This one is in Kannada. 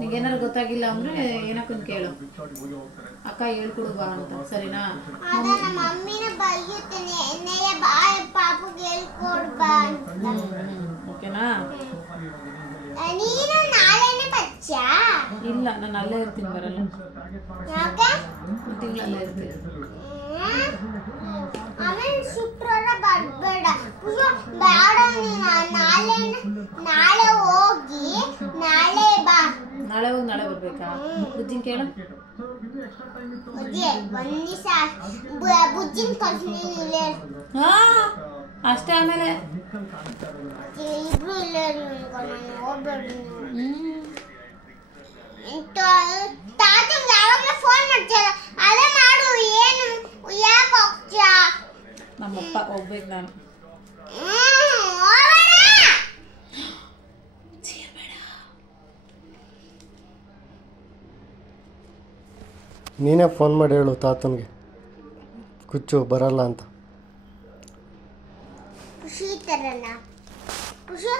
ನಿಂಗೇನಾರು ಗೊತ್ತಾಗಿಲ್ಲ ಅಂದರೆ ಏನಕ್ಕಂತ ಕೇಳು, ಅಕ್ಕ ಹೇಳ್ಕೊಡು ಬಾ ಅಂತ, ಸರಿನಾ? ಓಕೆನಾ? ಇಲ್ಲ, ನಾನು ಅಲ್ಲೇ ಇರ್ತೀನಿ, ಬರಲ್ಲ. ತಿಂಗಳಲ್ಲೇ ಇರ್ತೀನಿ. ಶುಕ್ರವಾರ ಬರ್ಬೇಡ, ನಾಳೆ ಹೋಗಿ ನಾಳೆ ಬಾ. ನಾಳೆ ಹೋಗಿ ನಾಳೆ ಬರ್ಬೇಕಾ? ಬುಜ್ಜಿನ ಕೇಳು. ಬುಜ್ಜಿನ ಕಳ್ಸಿ. ಅಷ್ಟೇ, ಆಮೇಲೆ ಇಬ್ರು ಇಲ್ಲ ಹೋಗ್ಬೇಡಿ. ತಾತಂಗೆ ಯಾವಾಗಲೂ ಫೋನ್ ಮಾಡ್ತೀರ, ಅದೇ ಮಾಡು. ಏನು ಯಾಕೆ ಹೋಗ್ತೀಯ? ನಮ್ಮಪ್ಪ ಹೋಗ್ಬೇಕು ನಾನು. ನೀನೇ ಫೋನ್ ಮಾಡಿ ಹೇಳು ತಾತನಿಗೆ ಕುಚ್ಚು ಬರಲ್ಲ ಅಂತ. ಖುಷಿ ಥರನಾ? ಖುಷಿ